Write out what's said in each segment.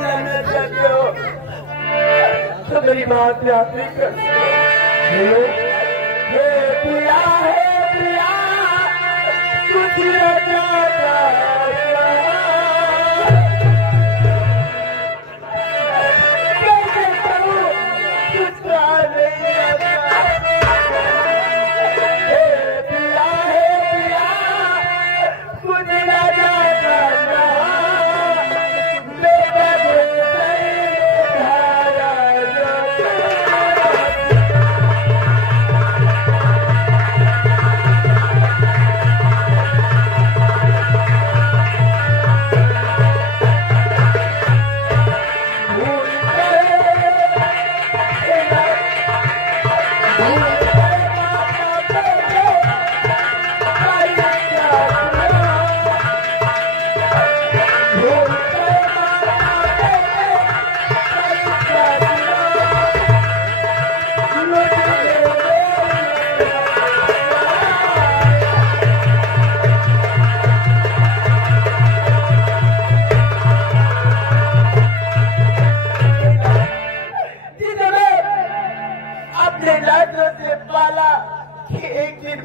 जानना चाहते हो तो मेरी बात याद नहीं करते। प्रिया है प्रिया कुछ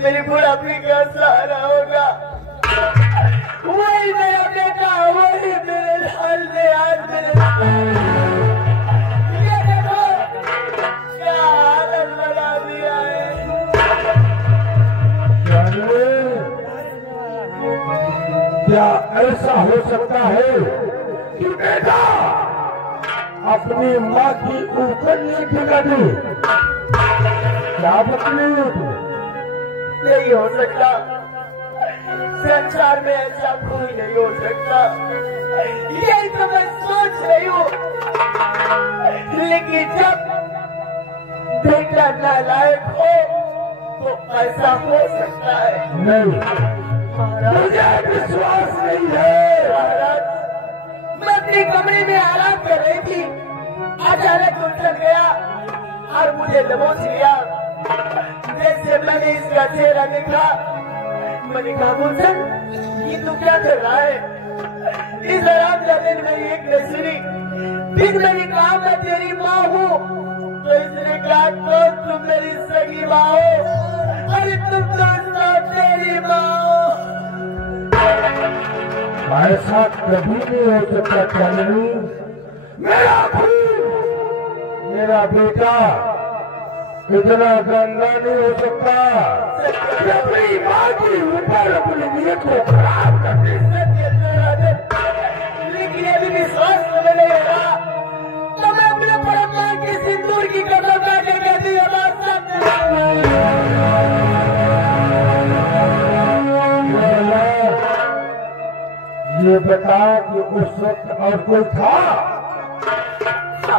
मेरी बुढ़ापी का सहारा होगा। वही मेरा बेटा, वही मेरे लाल ने आज मेरे ये देखो क्या हालत बना दिया है। क्या ऐसा हो सकता है कि बेटा अपनी माँ की ऊपर नहीं टिका दे? क्या बदली नहीं हो सकता, संसार में ऐसा कोई नहीं हो सकता। यही तो मैं सोच रही हूँ, लेकिन जब बेटा नालायक हो तो ऐसा हो सकता है। नहीं, मुझे विश्वास नहीं है। महाराज, मैं अपनी कमरे में आराम कर रही थी, अचानक उछल गया और मुझे दबोच लिया। जैसे मैंने इसका चेहरा देखा, मैंने कहा गुलशन, ये तू क्या कर रहा है? इस हरामजादे ने मेरी एक न सुनी। फिर मैंने कहा मैं तेरी माँ हूँ, तो इसने कहा तो तुम मेरी सगी माँ हो। अरे तुम तो तेरी माँ हो। ऐसा कभी नहीं हो सकता चांदनी। मेरा बेटा इतना गंदा नहीं हो सकता कि अपनी माँ की ऊपर अपनी नीयत को खराब कर दे। लेकिन अभी विश्वास तो नहीं हो रहा, तो मैं अपने परमात्मा के सिंदूर की कदर करके कहती हूँ ये बता कि उस वक्त और कोई था?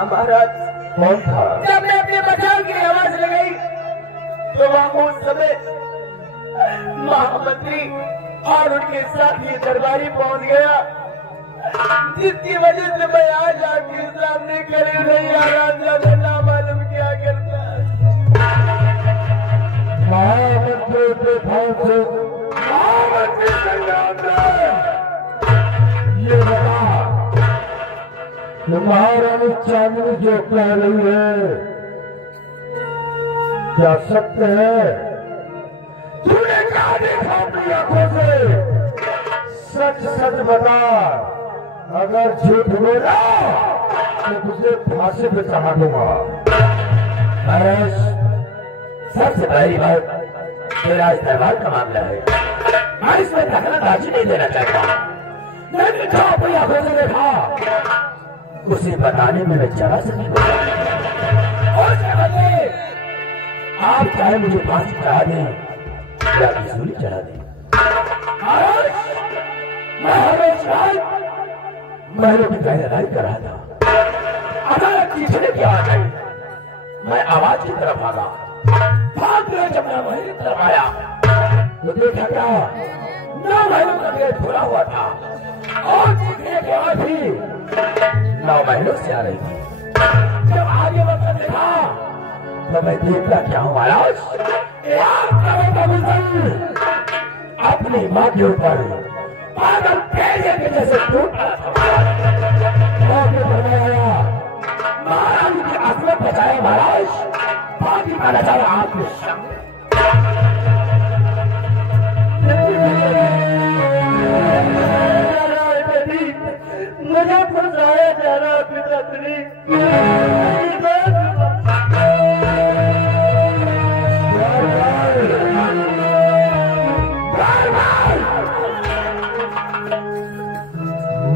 महाराज, कौन था? जब मैं अपने बचाव की आवाज लगाई तो वहां उस समय महामंत्री और उनके साथ ये दरबारी पहुंच गया, जिसकी वजह से मैं आज आपके सामने खड़ी नहीं आ रहा। ना मालूम क्या करता है। महामंत्री के भाव से महामंत्री संग्राम ये बता कि महारानी चांदनी जो कह रही है क्या सत्य है? तूने क्या देखा अपनी आंखों से? सच सच बता। अगर झूठ बोला तो तुझे फांसी पे चढ़ा दूंगा। महाराज, सबसे पहली बात मेरा इस दरबार का मामला है, मैं इसमें दखलंदाजी नहीं देना चाहता। मैंने जो अपनी आंखों से देखा उसे बताने में मैं जरा से नहीं बोला। और क्या बदले आप चाहे मुझे फांसी चढ़ा दें या बिजली चढ़ा दें। मैं हमेशा महलों की गहराई कर रहा था। अचानक पीछे की आवाज आई, मैं आवाज की तरफ भागा। भाग गया। जब मैं महल की तरफ आया तो देखा क्या, 9 महलों का गेट खुला हुआ था और देखने के बाद भी 9 महलों से आ रही थी। जब आगे बढ़कर देखा तो मैं देखता क्या हूँ महाराज, अपनी माँ के ऊपर पागल तेरे पीछे से टूट पड़ा था। आगे बढ़ाया महाराज की आत्मा बचाए महाराज, बाकी का नजारा आपके सामने। मुझे फंसाया जा रहा पिताश्री।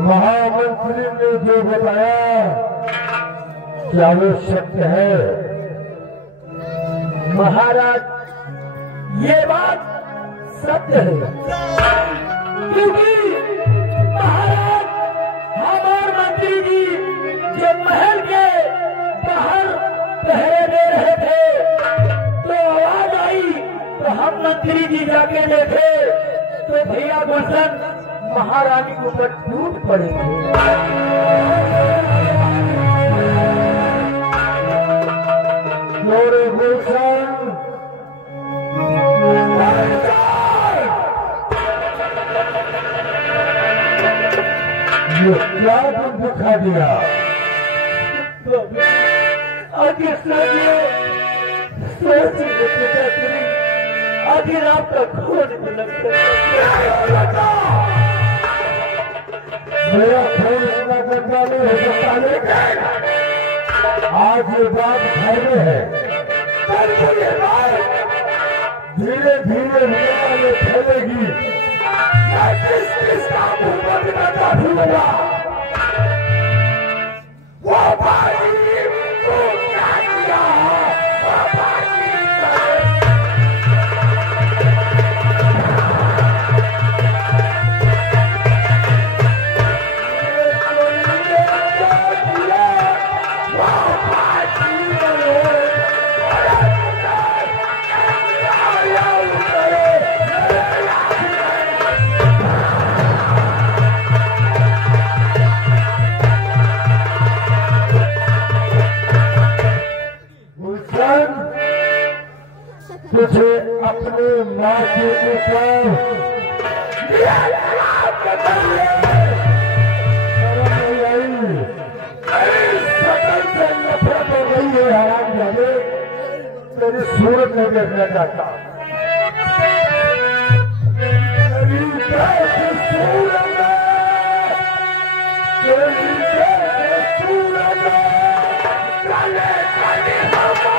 महामंत्री ने जो बताया क्या वो सत्य है? महाराज ये बात सत्य है, क्योंकि महाराज हम और मंत्री जी जब महल के बाहर पहरे दे रहे थे तो आवाज आई, तो हम मंत्री जी जाके देखे तो भैया गुलशन महारानी के ऊपर टूट पड़े थे। मेरे गुलशन ये क्या तुम दिखा दिया? आखिर पिताश्री, आखिर आपका खून लगता मेरा खून इतना गंदा नहीं हो सकता, लेकिन आज ये बात घर में है। कल को ये बात धीरे धीरे दुनिया में फैलेगी। मैं किसका मुंह बंद करता फिरूंगा? वो भाई को क्या किया? वो भाई तुझे अपने माँ के ऊपर सकल से नफरत हो गई है। हराम जाने तेरी सूरत नहीं देखना चाहता। तेरी कैसी सूरत है, तेरी कैसी सूरत है, काले काले हवा।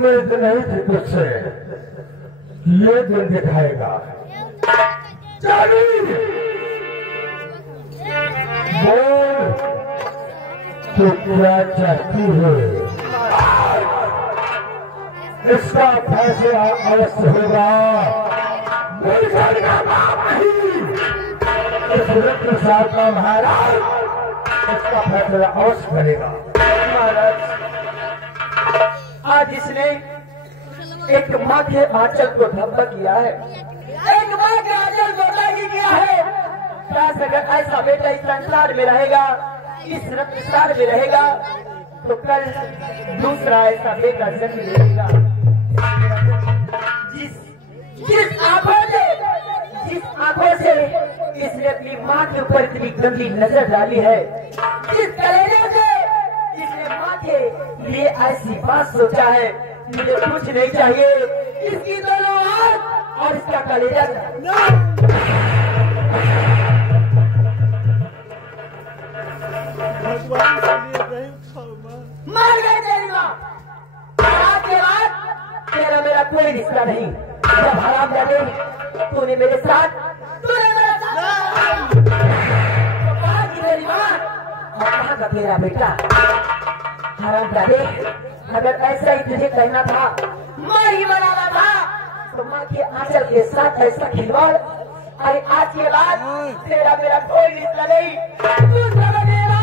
उम्मीद नहीं थी तुझसे ये दिन दिखाएगा। बोल तो क्या चाहती है? इसका फैसला अवश्य होगा। इस रत्नसार का महाराज इसका फैसला अवश्य करेगा। महाराज, आज इसने एक माँ के आंचल को धब्बा किया है, एक माँ के आंचल को दागी किया है। क्या अगर ऐसा बेटा इस संसार में रहेगा, इस रत्नसार में रहेगा, तो कल दूसरा ऐसा बेटा जन्म लेगा। जिस आंखों से इसने अपनी माँ के ऊपर इतनी गंदी नजर डाली है, जिस कलेजे से इसने माँ के लिए ऐसी बात सोचा है, मुझे कुछ नहीं चाहिए, इसकी दोनों हाथ और इसका कलेजा। मर गए तेरी माँ। आज के बाद तेरा मेरा कोई रिश्ता नहीं। जब हराम जाने तूने मेरे साथ कहा कि मेरी माँ और कहा का तेरा बेटा। हराम जाने, अगर ऐसा ही तुझे कहना था, माँ ही बनाना था, तो माँ के आंचल के साथ ऐसा खिलवाड़। अरे आज के बाद तेरा मेरा कोई रिश्ता नहीं। तू समझेगा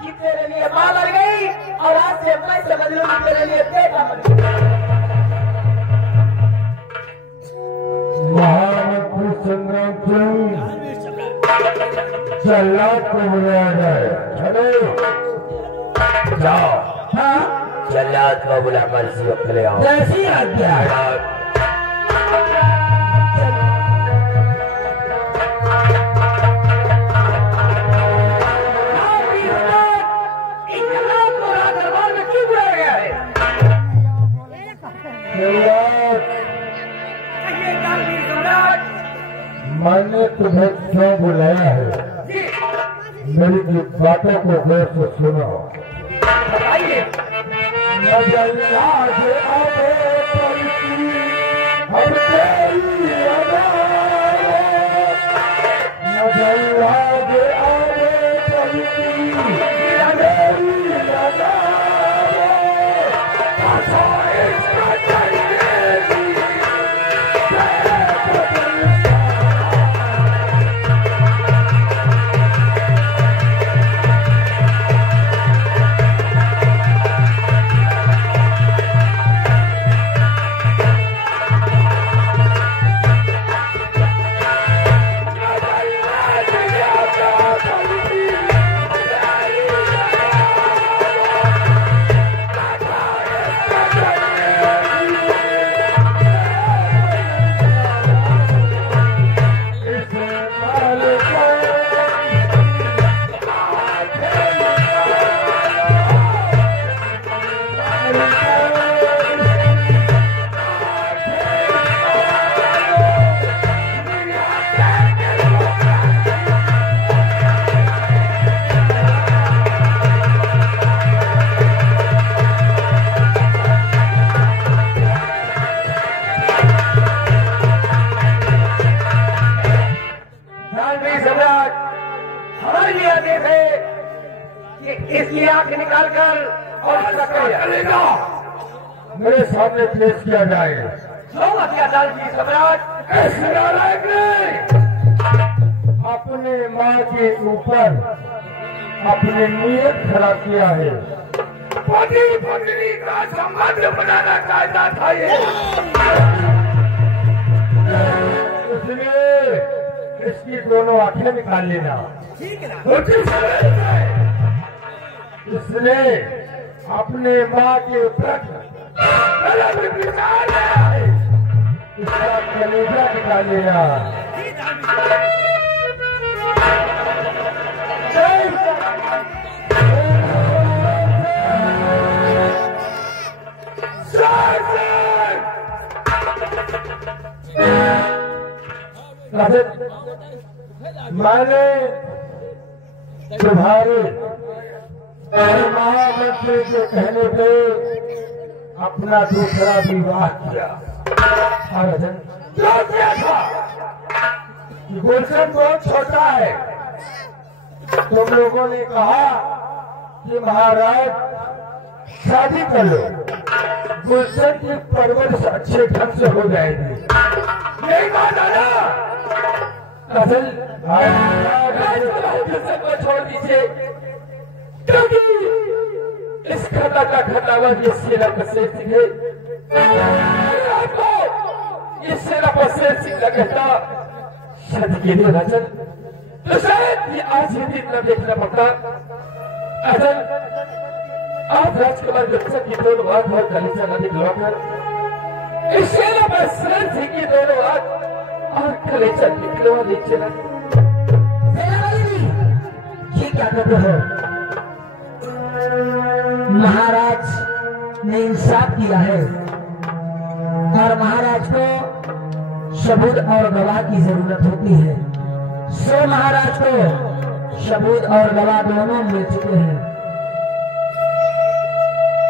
कि तेरे लिए माँ मर गई और आज से मैं समझ लूंगी तेरे लिए बेटा मर गया। महामंत्री संग्राम सिंह चला को बुलाया जाए। चलो जाओ। हाँ, जल्लाद को बुलाकर सियोक ले आओ। जैसी आज्ञा। मैंने तुम्हें क्यों बुलाया है? मेरी बातों को गौर से सुनो। मेरे सामने पेश किया जाए। सम्राट, अपने माँ के ऊपर अपने नियत खड़ा किया है। पति पत्नी का संबंध बनाना चाहता था ये। इसलिए इसकी दोनों आंखें निकाल लेना। इसलिए अपने माँ के ऊपर इसका कलेजा निकाल लेना। मैंने तुम्हारे महामंत्री के कहने पे अपना दूसरा विवाह किया। राजन क्या किया था? गुलशन बहुत छोटा है। तुम लोगों ने कहा कि महाराज शादी कर लो, गुलशन की परवरिश अच्छे ढंग से हो जाएगी। नहीं कहा दादा। राजन गुलशन को छोड़ दीजिए, क्योंकि इस खता का खतावा ये सेना का शेर सिंह है। आपको ये सेना पर शेर सिंह का कहता शादी के लिए राजन, तो शायद ये आज ही दिन न देखना पड़ता। राजन आप राजकुमार गुलशन की दोनों आंख और कलेजा न निकलवाकर इस सेना पर शेर सिंह की दोनों आंख और कलेजा निकलवा लीजिए ना। ये क्या कहते हो? महाराज ने इंसाफ किया है और महाराज को सबूत और गवाह की जरूरत होती है। सो महाराज को सबूत और गवाह दोनों मिल चुके हैं।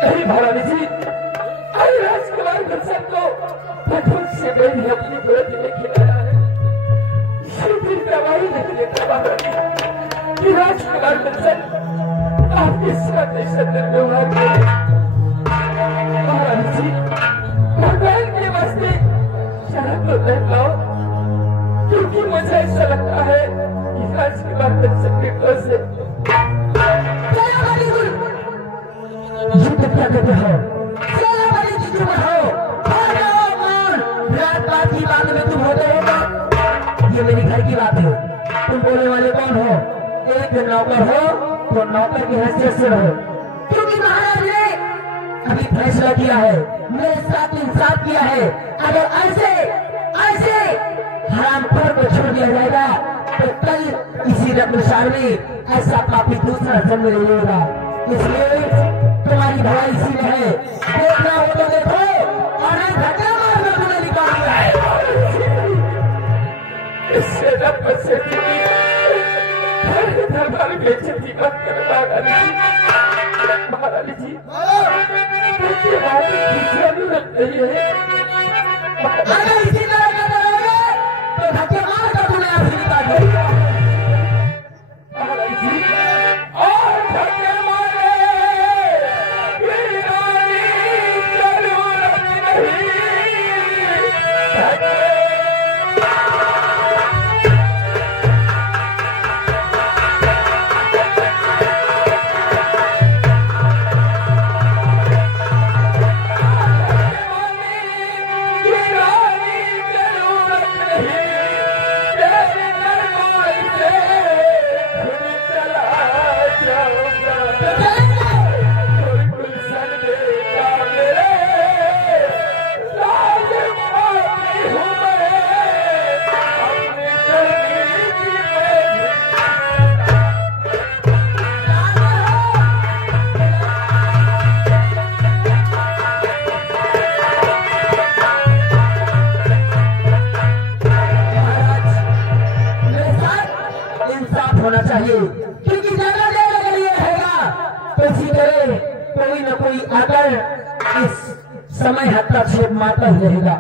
अरे महारानी जी, अरे राजकुमार गुलशन को बचपन से मैंने अपनी गोद में खिलाया है। इसी दिन दवाई नहीं देता महारानी कि राजकुमार गुलशन आपके साथ ऐसा दुर्व्यवहार करे। महारानी जी, भगवान के वास्ते शराब तो नहीं लाओ, क्योंकि मुझे ऐसा लगता है कि राजकुमार गुलशन के डर से ये तो क्या कहते हो? चुप रहो, रात बात की बात में तुम होते हो। ये मेरी घर की बात है, तुम बोलने वाले कौन हो? एक नौकर हो तो नौकर की हैसियत से रहो, क्योंकि महाराज ने अभी फैसला किया है, मेरे साथ इंसाफ किया है। अगर ऐसे ऐसे हरामखोर को छोड़ दिया जाएगा तो कल इसी रत्नसार में ऐसा पापी दूसरा जन्म ले लेगा। इसलिए तुम्हारी भलाई इसी में है, देखना हो तो देखो और नहीं धक्का मारना तुम्हें निकालना है। इससे रब से दरबार बेइज्जती मत करना महारानी जी। देखिए बात की जरूरत नहीं है। अगर इसी तरह का करोगे तो धक्के मार कर तुम्हें यहाँ से निकाल देगा। महारानी जी और धक्के मारे वीरानी जरूरत नहीं। होना चाहिए, क्योंकि ज्यादा देर अगर ये रहेगा तो इसी तरह कोई न कोई आकर इस समय हस्तक्षेप मारता ही रहेगा।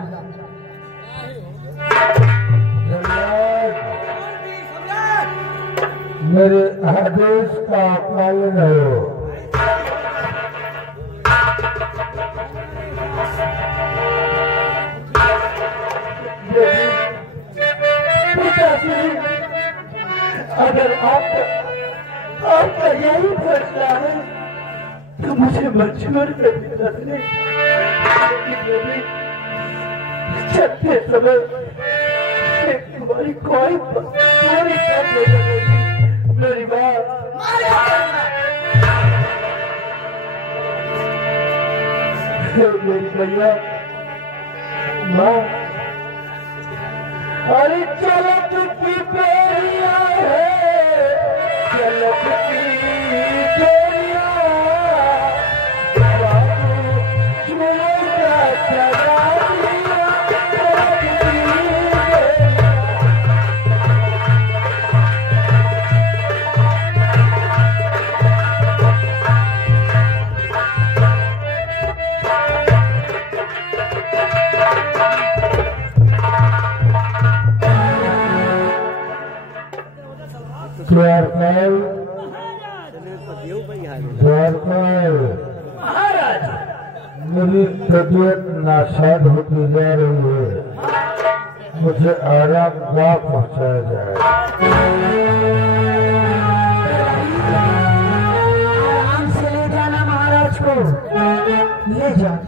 मेरे आदेश का पालन हो। अगर आपका यही फैसला है तो मुझे मजबूर कर देना है। चलते समय तुम्हारी कोई पूरी कर देगी मेरी बात। मेरी भैया माँ, अरे चलो की पेरिया है, चलो की पेरिया महाराज मेरी तबीयत नासाज होती जा रही है, मुझे आराम गाह पहुंचाया जाए। आराम से ले जाना महाराज को, ले जाओ।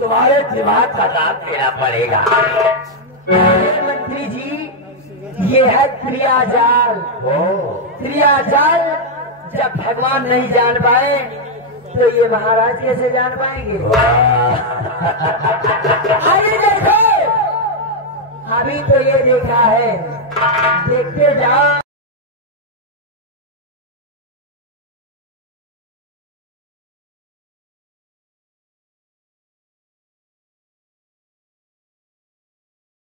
तुम्हारे दिमाग का दांत देना पड़ेगा। मंत्री जी, ये है क्रियाजाल। क्रियाजाल जब भगवान नहीं जान पाए तो ये महाराज कैसे जान पाएंगे? अभी देखो, अभी तो ये देखा है, देखते जाओ।